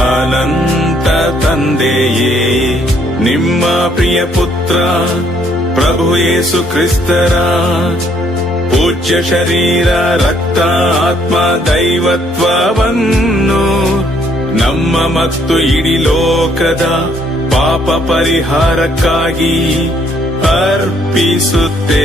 ಅನಂತ ತಂದೆಯೇ, ನಿಮ್ಮ ಪ್ರಿಯ ಪುತ್ರ ಪ್ರಭು ಯೇಸು ಕ್ರಿಸ್ತರ ಪೂಜ್ಯ ಶರೀರ, ರಕ್ತ, ಆತ್ಮ, ದೈವತ್ವವನ್ನು ನಮ್ಮ ಮತ್ತು ಇಡೀ ಲೋಕದ ಪಾಪ ಪರಿಹಾರಕ್ಕಾಗಿ ಅರ್ಪಿಸುತ್ತೇವೆ.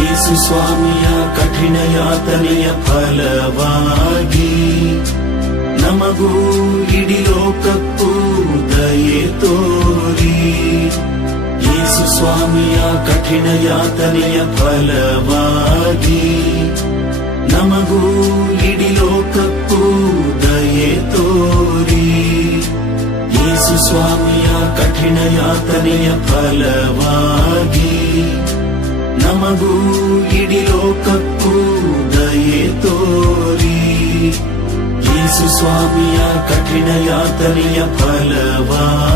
ಯೇಸು ಸ್ವಾಮಿಯ ಕಠಿಣ ಯಾತನೆಯ ಫಲವಾಗಿ ನಮಗೂ ಇಡೀ ಲೋಕಕ್ಕೂ ದಯೆ ತೋರಿ. ಯೇಸು ಸ್ವಾಮಿಯ ಕಠಿಣ ಯಾತನೆಯ ಫಲವಾಗಿ ನಮಗೂ ಇಡೀ ಲೋಕಕ್ಕೂ ದಯೆ ತೋರಿ. ಯೇಸು ಸ್ವಾಮಿಯ ಕಠಿಣ ಯಾತನೆಯ ಫಲವಾಗಿ ನಮಗೂ ಇಡೀ ಲೋಕಕ್ಕೂ ದಯೆ ತೋರಿ. ಯೇಸು ಸ್ವಾಮಿಯ ಕಠಿಣ ಯಾತನೆಯ ಫಲವಾಗಿ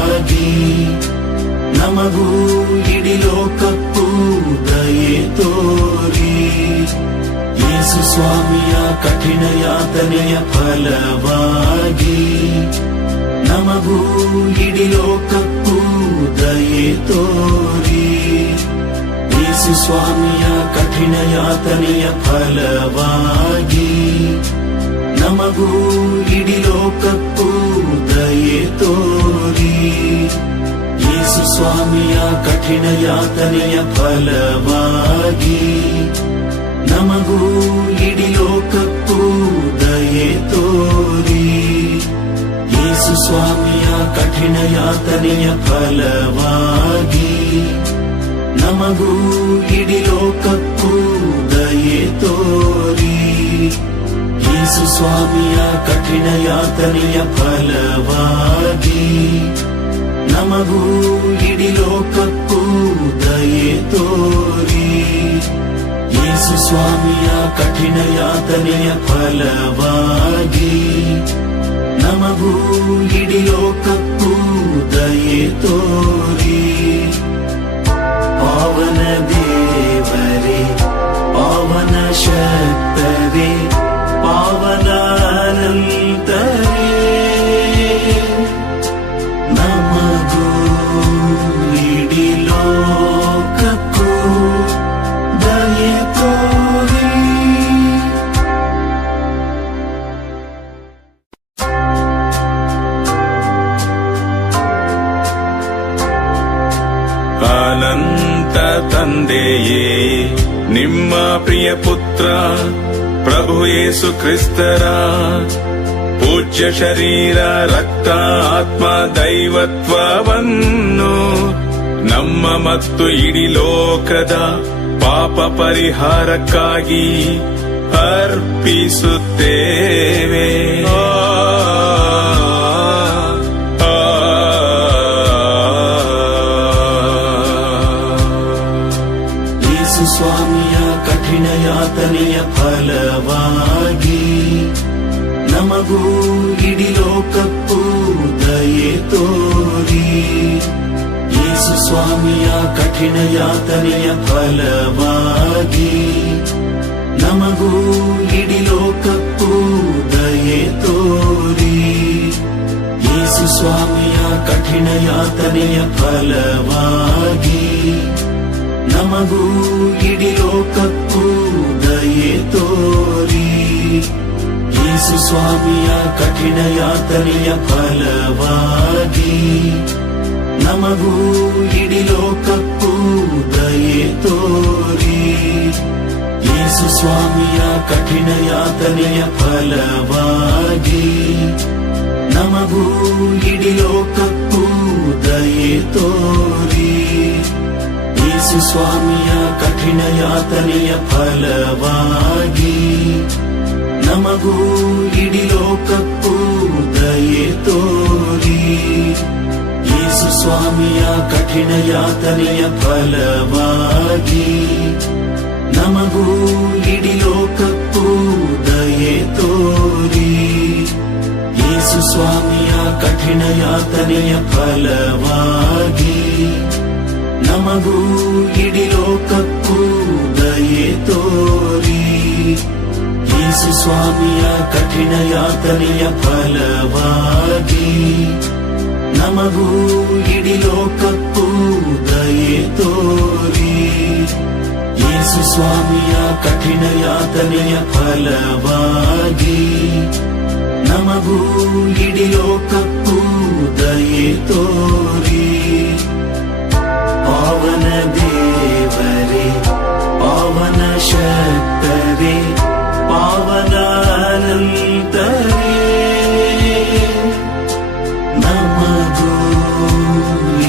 ನಮಗೂ ಇಡೀ ಲೋಕಕ್ಕೂ ದಯೆ ತೋರಿ. ಯೇಸು ಸ್ವಾಮಿಯ ಕಠಿಣ ಯಾತನೆಯ ಫಲವಾಗಿ ನಮಗೂ ಇಡೀ ಲೋಕಕ್ಕೂ ದಯೆ ತೋರಿ. ಯೇಸು ಸ್ವಾಮಿಯ ಕಠಿಣ ಯಾತನೆಯ ಫಲವಾಗಿ ನಮಗೂ ಇಡೀ ಲೋಕಕ್ಕೂ ದಯೆ ತೋರಿ. ಯೇಸು ಸ್ವಾಮಿಯ ಕಠಿಣ ಯಾತನೆಯ ಫಲವಾಗಿ ನಮಗೂ ಇಡೀ ಲೋಕಕ್ಕೂ ದಯೆ ತೋರಿ. ಯೇಸು ಸ್ವಾಮಿಯ ಕಠಿಣ ಯಾತನೆಯ ಫಲವಾಗಿ ನಮಗೂ ಇಡೀ ಲೋಕಕ್ಕೂ ದಯೆ ತೋರಿ. ಯೇಸು ಸ್ವಾಮಿಯ ಕಠಿಣ ಯಾತನೆಯ ಫಲವಾಗಿ ನಮಗೂ ಇಡೀ ಲೋಕಕ್ಕೂ ದಯೆ ತೋರಿ. ಯೇಸು ಸ್ವಾಮಿಯ ಕಠಿಣ ಯಾತನೆಯ ಫಲವಾಗಿ ನಮಗೂ ಇಡೀ ಲೋಕಕ್ಕೂ ದಯೆ ತೋರಿ. ಪಾವನ ದೇವರೇ, ಪಾವನ ಶಕ್ತರೇ, ಪಾವನ ಅನಂತರೇ, ನಮಗೂ ಇಡೀ ಲೋಕಕ್ಕೂ ದಯೆ ತೋರಿ. ಅನಂತ ತಂದೆಯೇ, ನಿಮ್ಮ ಪ್ರಿಯ ಪುತ್ರ ಪ್ರಭು ಯೇಸು ಕ್ರಿಸ್ತರ ಪೂಜ್ಯ ಶರೀರ, ರಕ್ತ, ಆತ್ಮ, ದೈವತ್ವವನ್ನು ನಮ್ಮ ಮತ್ತು ಇಡೀ ಲೋಕದ ಪಾಪ ಪರಿಹಾರಕ್ಕಾಗಿ ಅರ್ಪಿಸುತ್ತೇವೆ. ಯೇಸು ಸ್ವಾಮಿಯ ಕಠಿಣ ಯಾತನೆಯ ಫಲವಾಗಿ ನಮಗೂ ಇಡೀ ಲೋಕಕ್ಕೂ ದಯೆ ತೋರಿ. ಯೇಸು ಸ್ವಾಮಿಯ ಕಠಿಣ ಯಾತನೆಯ ಫಲವಾಗಿ ನಮಗೂ ಇಡೀ ಲೋಕಕ್ಕೂ ದಯೆ ತೋರಿ. ಯೇಸು ಸ್ವಾಮಿಯ ಕಠಿಣ ಯಾತನೆಯ ಫಲವಾಗಿ ನಮಗೂ ಇಡೀ ಲೋಕಕ್ಕೂ ದಯೆ ತೋರಿ. ಯೇಸು ಸ್ವಾಮಿಯ ಕಠಿಣ ಯಾತನೆಯ ಫಲವಾಗಿ ನಮಗೂ ಇಡೀ ಲೋಕಕ್ಕೂ ದಯೆ ತೋರಿ. ಯೇಸು ಸ್ವಾಮಿಯ ಕಠಿಣ ಯಾತನೆಯ ಫಲವಾಗಿ ನಮಗೂ ಇಡೀ ಲೋಕಕ್ಕೂ ದಯೆ ತೋರಿ. ಯೇಸು ಸ್ವಾಮಿಯ ಕಠಿಣ ಯಾತನೆಯ ಫಲವಾಗಿ ನಮಗೂ ಇಡೀ ಲೋಕಕ್ಕೂ ದಯೆ ತೋರಿ. ಯೇಸು ಸ್ವಾಮಿಯ ಕಠಿಣ ಯಾತನೆಯ ಫಲವಾಗಿ ನಮಗೂ ಇಡೀ ಲೋಕಕ್ಕೂ ದಯೆ ತೋರಿ. ಯೇಸು ಸ್ವಾಮಿಯ ಕಠಿಣ ಯಾತನೆಯ ಫಲವಾಗಿ ನಮಗೂ ಇಡೀ ಲೋಕಕ್ಕೂ ದಯೆ ತೋರಿ. ಯೇಸು ಸ್ವಾಮಿಯ ಕಠಿಣ ಯಾತನೆಯ ಫಲವಾಗಿ ನಮಗೂ ಇಡೀ ಲೋಕಕ್ಕೂ ದಯೆ ತೋರಿ. ಯೇಸು ಸ್ವಾಮಿಯ ಕಠಿಣ ಯಾತನೆಯ ಫಲವಾಗಿ ನಮಗೂ ಇಡೀ ಲೋಕಕ್ಕೂ ದಯೆ ತೋರಿ. ಪಾವನ ದೇವರೇ, ಪಾವನ ಶಕ್ತರೇ, ಪಾವನ ಅನಂತರೇ, ನಮಗೂ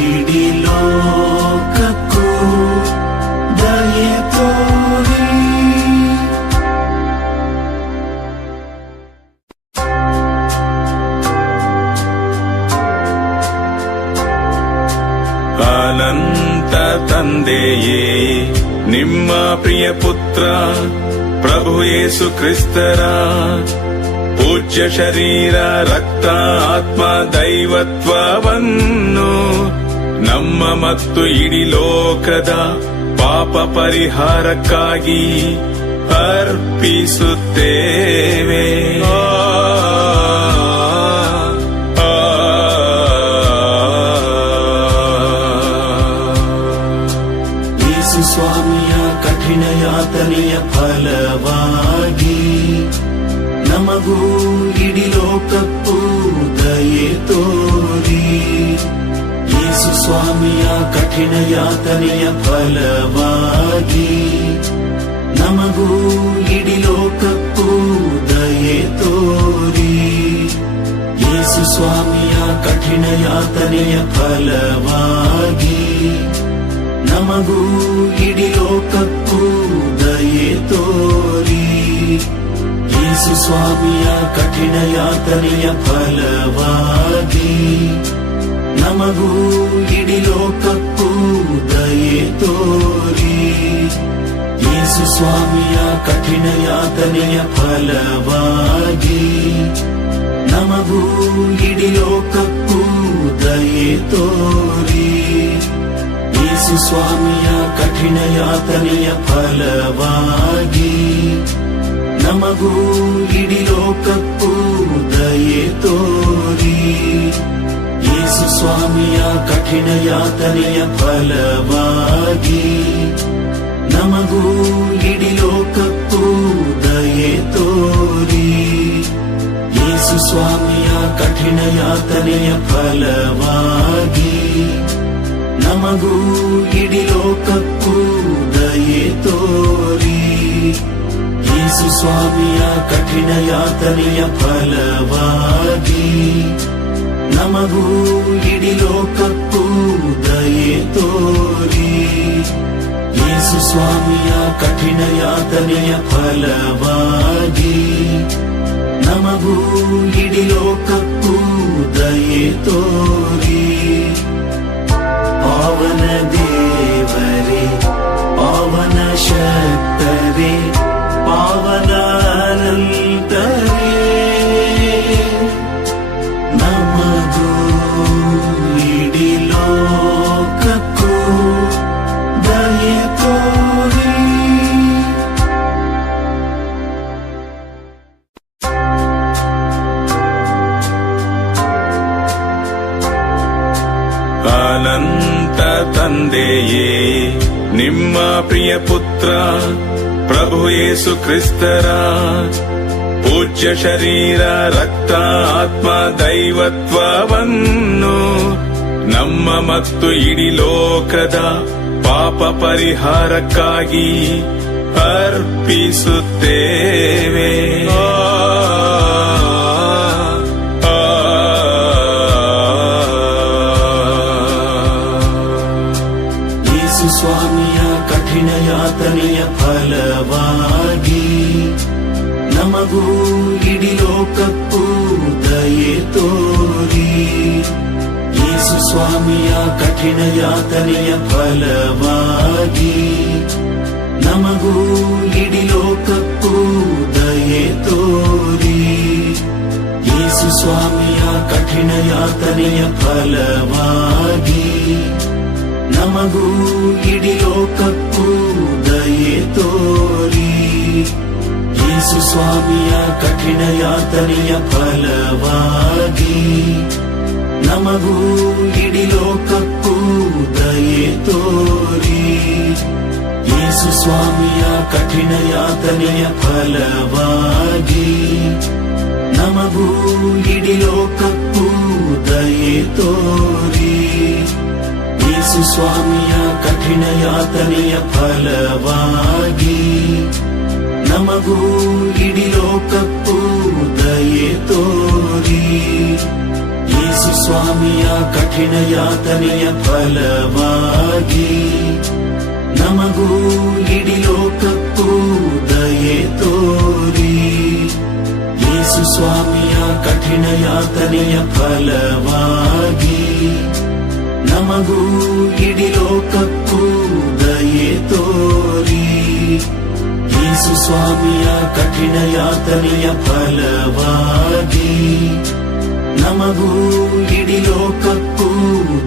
ಇಡೀ ಲೋಕಕ್ಕೂ ದಯೆ ತೋರಿ. ಅನಂತ ತಂದೆಯೇ, ನಿಮ್ಮ ಪ್ರಿಯ ಪುತ್ರ ಪ್ರಭು ಯೇಸು ಕ್ರಿಸ್ತರ ಪೂಜ್ಯ ಶರೀರ, ರಕ್ತ, ಆತ್ಮ, ದೈವತ್ವವನ್ನು ನಮ್ಮ ಮತ್ತು ಇಡೀ ಲೋಕದ ಪಾಪ ಪರಿಹಾರಕ್ಕಾಗಿ ಅರ್ಪಿಸುತ್ತೇವೆ. ಯೇಸು ಸ್ವಾಮಿಯ ಕಠಿಣ ಯಾತನೆಯ ಫಲವಾಗಿ ನಮಗೂ ಇಡೀ ಲೋಕಕ್ಕೂ ದಯೆ ತೋರಿ. ಯೇಸು ಸ್ವಾಮಿಯ ಕಠಿಣ ಯಾತನೆಯ ಫಲವಾಗಿ ನಮಗೂ ಇಡೀ ಲೋಕಕ್ಕೂ ದಯೆ ತೋರಿ. ಯೇಸು ಸ್ವಾಮಿಯ ಕಠಿಣ ಯಾತನೆಯ ಫಲವಾಗಿ ನಮಗೂ ಇಡೀ ಲೋಕಕ್ಕೂ ದಯೆ ತೋರಿ. ಯೇಸು ಸ್ವಾಮಿಯ ಕಠಿಣ ಯಾತನೆಯ ಫಲವಾಗಿ ನಮಗೂ ಇಡೀ ಲೋಕಕ್ಕೂ ದಯೆ ತೋರಿ. ಯೇಸು ಸ್ವಾಮಿಯ ಕಠಿಣ ಯಾತನೆಯ ಫಲವಾಗಿ ನಮಗೂ ಇಡೀ ಲೋಕಕ್ಕೂ ದಯೆ ತೋರಿ. ಯೇಸು ಸ್ವಾಮಿಯ ಕಠಿಣ ಯಾತನೆಯ ಫಲವಾಗಿ ನಮಗೂ ಇಡೀ ಲೋಕಕ್ಕೂ ದಯೆ ತೋರಿ. ಯೇಸು ಸ್ವಾಮಿಯ ಕಠಿಣ ಯಾತನೆಯ ಫಲವಾಗಿ ನಮಗೂ ಇಡೀ ಲೋಕಕ್ಕೂ ದಯೆ ತೋರಿ. ಯೇಸು ಸ್ವಾಮಿಯ ಕಠಿಣ ಯಾತನೆಯ ಫಲವಾಗಿ ನಮಗೂ ಇಡೀ ಲೋಕಕ್ಕೂ ದಯೆ ತೋರಿ. ಯೇಸು ಸ್ವಾಮಿಯ ಕಠಿಣ ಯಾತನೆಯ ಫಲವಾಗಿ ನಮಗೂ ಇಡೀ ಲೋಕಕ್ಕೂ ದಯೆ ತೋರಿ. ಯೇಸು ಸ್ವಾಮಿಯ ಕಠಿಣ ಯಾತನೆಯ ಫಲವಾಗಿ ನಮಗೂ ಇಡೀ ಲೋಕಕ್ಕೂ ದಯೆ ತೋರಿ. ಪಾವನ ದೇವರೇ, ಪಾವನ ಶಕ್ತರೇ, ಪಾವನ ಅನಂತರೇ, ನಮಗೂ ಇಡೀ ಲೋಕಕ್ಕೂ ದಯೆ ತೋರಿ. ಅನಂತ ತಂದೆಯೇ, ನಿಮ್ಮ ಪ್ರಿಯ ಪುತ್ರ ಪ್ರಭು ಯೇಸು ಕ್ರಿಸ್ತರ ಪೂಜ್ಯ ಶರೀರ, ರಕ್ತ, ಆತ್ಮ, ದೈವತ್ವವನ್ನು ನಮ್ಮ ಮತ್ತು ಇಡೀ ಲೋಕದ ಪಾಪ ಪರಿಹಾರಕ್ಕಾಗಿ ಅರ್ಪಿಸುತ್ತೇವೆ. ಯೇಸು ಸ್ವಾಮಿಯ ಕಠಿಣ ಯಾತನೆಯ ಫಲವಾಗಿ ನಮಗೂ ಇಡೀ ಲೋಕಕ್ಕೂ ದಯೆ ತೋರಿ. ಯೇಸು ಸ್ವಾಮಿಯ ಕಠಿಣ ಯಾತನೆಯ ಫಲವಾಗಿ ನಮಗೂ ಇಡೀ ಲೋಕಕ್ಕೂ ದಯೆ ತೋರಿ. ಯೇಸು ಸ್ವಾಮಿಯ ಕಠಿಣ ಯಾತನೆಯ ಫಲವಾಗಿ ನಮಗೂ ಇಡೀ ಲೋಕಕ್ಕೂ ದಯೆ ತೋರಿ. ಯೇಸು ಸ್ವಾಮಿಯ ಕಠಿಣ ಯಾತನೆಯ ಫಲವಾಗಿ ನಮಗೂ ಇಡೀ ಲೋಕಕ್ಕೂ ದಯೆ ತೋರಿ. ಯೇಸು ಸ್ವಾಮಿಯ ಕಠಿಣ ಯಾತನೆಯ ಫಲವಾಗಿ ನಮಗೂ ಇಡೀ ಲೋಕಕ್ಕೂ ದಯೆ ತೋರಿ. ಯೇಸು ಸ್ವಾಮಿಯ ಕಠಿಣ ಯಾತನೆಯ ಫಲವಾಗಿ ನಮಗೂ ಇಡೀ ಲೋಕಕ್ಕೂ ದಯೆ ತೋರಿ. ಯೇಸು ಸ್ವಾಮಿಯ ಕಠಿಣ ಯಾತನೆಯ ಫಲವಾಗಿ ನಮಗೂ ಇಡೀ ಲೋಕಕ್ಕೂ ದಯೆ ತೋರಿ. ಯೇಸು ಸ್ವಾಮಿಯ ಕಠಿಣ ಯಾತನೆಯ ಫಲವಾಗಿ ನಮಗೂ ಇಡೀ ಲೋಕಕ್ಕೂ ದಯೆ ತೋರಿ. ಯೇಸು ಸ್ವಾಮಿಯ ಕಠಿಣ ಯಾತನೆಯ ಫಲವಾಗಿ ನಮಗೂ ಇಡೀ ಲೋಕಕ್ಕೂ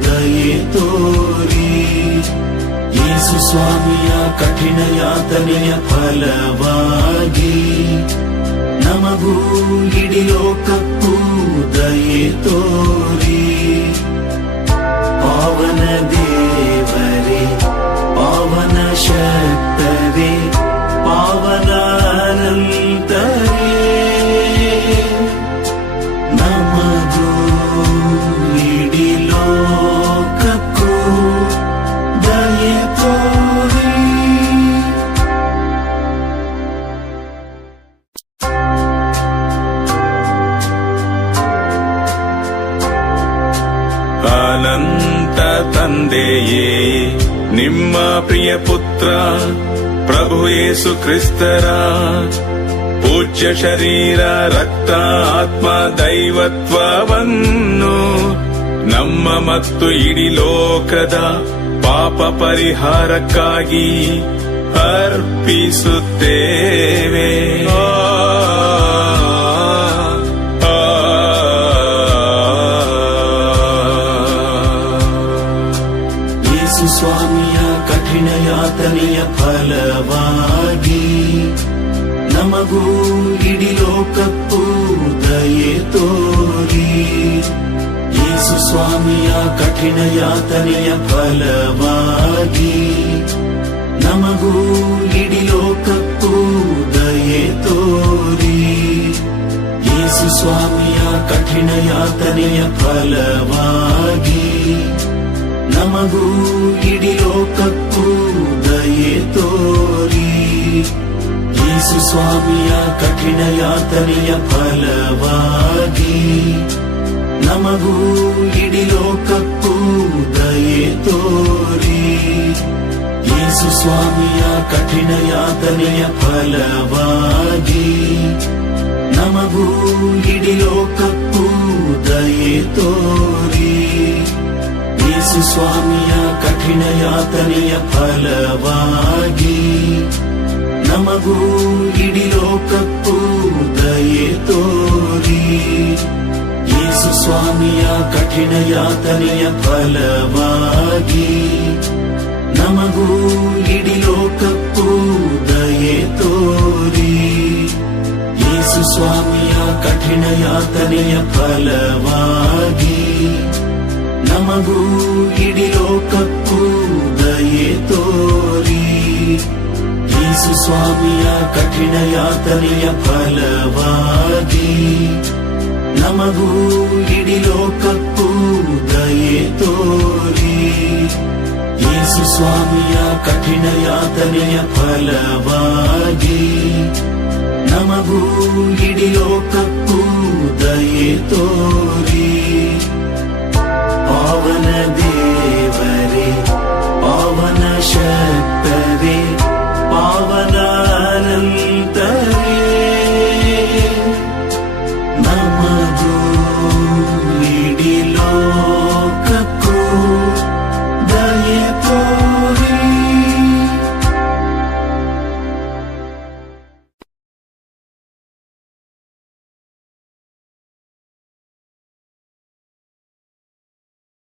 ದಯೆ ತೋರಿ. ಯೇಸು ಸ್ವಾಮಿಯ ಕಠಿಣ ಯಾತನೆಯ ಫಲವಾಗಿ ನಮಗೂ ಇಡೀ ಲೋಕಕ್ಕೂ ದಯೆ ತೋರಿ. ಪಾವನ ದೇವರೇ, ಪಾವನ ಶಕ್ತರೇ, ಪಾವನ ಅನಂತರೇ, ನಮಗೂ ಇಡೀ ಲೋಕಕ್ಕೂ ದಯೆ ತೋರಿ. ಅನಂತ ತಂದೆಯೇ, ನಿಮ್ಮ ಪ್ರಿಯ ಪುತ್ರ ಪ್ರಭು ಯೇಸು ಕ್ರಿಸ್ತರ ಪೂಜ್ಯ ಶರೀರ, ರಕ್ತ, ಆತ್ಮ, ದೈವತ್ವವನ್ನು ನಮ್ಮ ಮತ್ತು ಇಡೀ ಲೋಕದ ಪಾಪ ಪರಿಹಾರಕ್ಕಾಗಿ ಅರ್ಪಿಸುತ್ತೇವೆ. ಯೇಸು ಸ್ವಾಮಿಯ ಕಠಿಣ ಯಾತನೆಯ ಫಲವಾಗಿ ನಮಗೂ ಇಡೀ ಲೋಕಕ್ಕೂ ದಯೆ ತೋರಿ. ಯೇಸು ಸ್ವಾಮಿಯ ಕಠಿಣ ಯಾತನೆಯ ಫಲವಾಗಿ ನಮಗೂ ಇಡೀ ಲೋಕಕ್ಕೂ ದಯೆ ತೋರಿ. ಯೇಸು ಸ್ವಾಮಿಯ ಕಠಿಣ ಯಾತನೆಯ ಫಲವಾಗಿ ನಮಗೂ ಇಡೀ ಲೋಕಕ್ಕೂ ದಯೆ ತೋರಿ. ಯೇಸು ಸ್ವಾಮಿಯ ಕಠಿಣ ಯಾತನೆಯ ಫಲವಾಗಿ ನಮಗೂ ಇಡೀ ಲೋಕಕ್ಕೂ ದಯೆ ತೋರಿ. ಯೇಸು ಸ್ವಾಮಿಯ ಕಠಿಣ ಯಾತನೆಯ ಫಲವಾಗಿ ನಮಗೂ ಇಡೀ ಲೋಕಕ್ಕೂ ದಯೆ ತೋರಿ. ಯೇಸು ಸ್ವಾಮಿಯ ಕಠಿಣ ಯಾತನೆಯ ಫಲವಾಗಿ ನಮಗೂ ಇಡೀ ಲೋಕಕ್ಕೂ ದಯೆ ತೋರಿ. ಯೇಸು ಸ್ವಾಮಿಯ ಕಠಿಣ ಯಾತನೆಯ ಫಲವಾಗಿ ನಮಗೂ ಇಡೀ ಲೋಕಕ್ಕೂ ದಯೆ ತೋರಿ. ಯೇಸು ಸ್ವಾಮಿಯ ಕಠಿಣ ಯಾತನೆಯ ಫಲವಾಗಿ ನಮಗೂ ಇಡೀ ಲೋಕಕ್ಕೂ ದಯೆ ತೋರಿ. ಯೇಸು ಸ್ವಾಮಿಯ ಕಠಿಣ ಯಾತನೆಯ ಫಲವಾಗಿ ನಮಗೂ ಇಡೀ ಲೋಕಕ್ಕೂ ದಯೆ ತೋರಿ. ಯೇಸು ಸ್ವಾಮಿಯ ಕಠಿಣ ಯಾತನೆಯ ಫಲವಾಗಿ ನಮಗೂ ಇಡೀ ಲೋಕಕ್ಕೂ ದಯೆ ತೋರಿ.